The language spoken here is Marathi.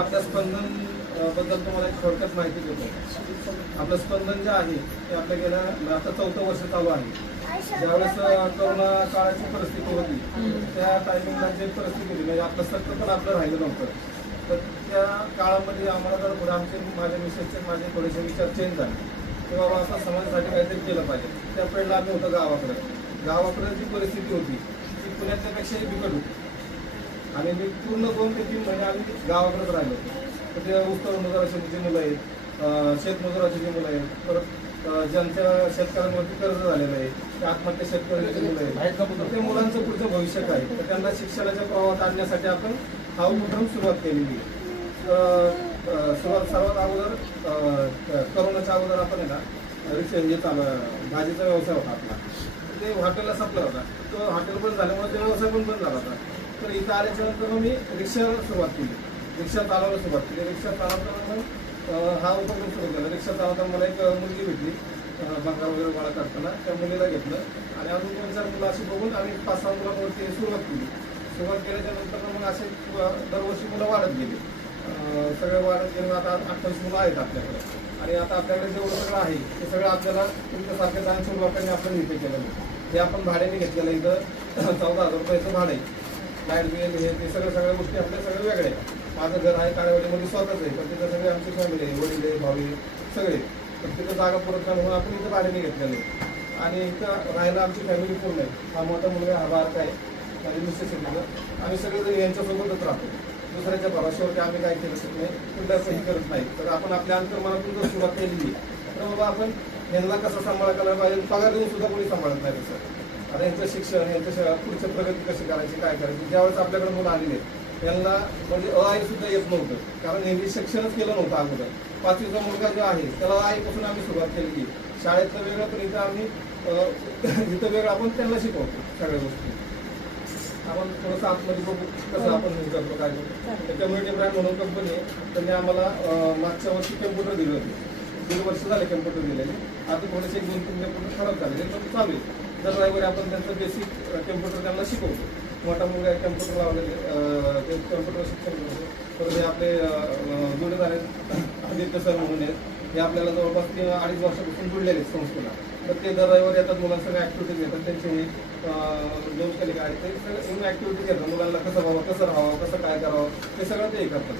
आपल्या स्पंदन बद्दल तुम्हाला एक थोडक्यात माहिती देतो. आपलं स्पंदन जे आहे ते आपल्या गेल्या आता 4थं वर्ष चालू आहे. ज्यावेळेस कोरोना काळाची परिस्थिती होती त्या टायमिंगला जे परिस्थिती होती म्हणजे आपलं सत्य पण आपलं राहिलं नव्हतं. तर त्या काळामध्ये आम्हाला जर पुढे माझ्या मिसेसचे माझे थोडेसे विचार चेंज झाले की बाबा आपण समाजासाठी काहीतरी केलं पाहिजे. त्या वेळेला आम्ही होतो गावाकडे जी परिस्थिती होती ती पुण्यातल्यापेक्षाही बिकट होती आणि मी पूर्ण 2 ते 3 महिने आम्ही गावाकडेच राहिलो होतो. तर ते ऊसतोड जी मुलं आहेत, शेतमजुराची जी मुलं आहेत, परत ज्यांच्या शेतकऱ्यांवरती कर्ज झालेलं आहे, ते आत्महत्या शेतकऱ्यांची मुलं आहेत, तर त्या मुलांचं पुढचं भविष्य काय तर त्यांना शिक्षणाच्या प्रवाहात आणण्यासाठी आपण हा उपक्रम सुरुवात केलेली आहे. सर्वात अगोदर करोनाच्या अगोदर आपण आहे ना हे चालू भाजीचा व्यवसाय होता आपला. ते हॉटेलला संपला होता. तो हॉटेल बंद झाल्यामुळे तो व्यवसाय पण बंद झाला होता. तर इथं आल्याच्या नंतर मी रिक्षाला सुरुवात केली, रिक्षा चालवायला सुरुवात केली. रिक्षा चालवताना हा उपक्रम सुरू केला. रिक्षा चालवताना मला एक मुलगी भेटली बंगाल वगैरे गोळा करताना. त्या मुलीला घेतलं आणि अजून 2-4 मुलं अशी बघून आम्ही 5-6 मुलांवरती सुरुवात केली. सुरुवात केल्याच्या नंतर मग असे दरवर्षी मुलं वाढत गेली. सगळं वाढत गेलं. आता 28 मुलं आहेत आपल्याकडे आणि आता आपल्याकडे जेवढं सगळं आहे ते सगळं आपल्याला तुमच्यासारख्या 200 लोकांनी आपण इथे केलेलं. हे आपण भाड्याने घेतलेलं इथं 14,000 रुपयाचं भाडं आहे. लाईट बिल हे ते सगळ्या गोष्टी आपल्या सगळ्या वेगळ्या आहेत. माझं घर आहे काळेवाडीमध्ये स्वतःच आहे, पण तिथं सगळे आमची फॅमिली आहे, वडील आहे, भाऊ सगळे. तर तिथं जागा पुरत नाही म्हणून आपण इथं भाड्याने घेतलेलं आहे आणि इथं राहायला आमची फॅमिली पूर्ण आहे. हा मोठा मुलगा हा बारका आहे माझी मिसेस आहे. आम्ही सगळेजण यांच्यासोबतच राहतो. दुसऱ्याच्या भरोश्यावरती आम्ही काय केलं शकत नाही, कुठल्याचंही करत नाही. तर आपण आपल्या अंतर्मनातून जर सुरुवात केली तर बाबा आपण यांना कसं सांभाळायला पाहिजे, पगार देऊन सुद्धा कोणी सांभाळत नाही तसं. आता यांचं शिक्षण, यांचं पुढची प्रगती कशी करायची, काय करायची. ज्यावेळेस आपल्याकडे मुलं आलेले यांना म्हणजे आई सुद्धा येत नव्हतं, कारण यांनी शिक्षणच केलं नव्हतं अगोदर. 5वीचा मुलगा जो आहे त्याला आईपासून आम्ही सुरुवात केली. शाळेतलं वेगळं पण इथं आम्ही इथं वेगळं आपण त्यांना शिकवतो सगळ्या गोष्टी. आपण थोडंसं आतमध्ये बघू कसं आपण हे करतो काय करतो. कम्युनिटी ब्रँड म्हणून कंपनी आहे. त्यांनी आम्हाला मागच्या वर्षी कम्प्युटर दिले होते. 1.5 वर्ष झाले कम्प्युटर दिलेले. आता थोडेसे 2-3 कम्प्युटर खराब झाले पण चालू आहे. दर रविवारी आपण त्यांचं बेसिक कम्प्युटर त्यांना शिकवतो. मोठा मुलगा कम्प्युटर लावलेले ते कम्प्युटर शिक्षण करतो. तर हे आपले जोडीदार आहेत आदित्य सर म्हणून आहेत. हे आपल्याला जवळपास 3-2.5 वर्षापासून जुळलेले आहेत संस्थेला. तर ते दर रविवारी येतात, मुलांना सगळ्या ॲक्टिव्हिटीज घेतात. त्यांचे दोन केले काय ते सगळं ॲक्टिव्हिटीज घेतात. मुलांना कसं व्हावं, कसं राहावं, कसं काय करावं ते सगळं ते करतात.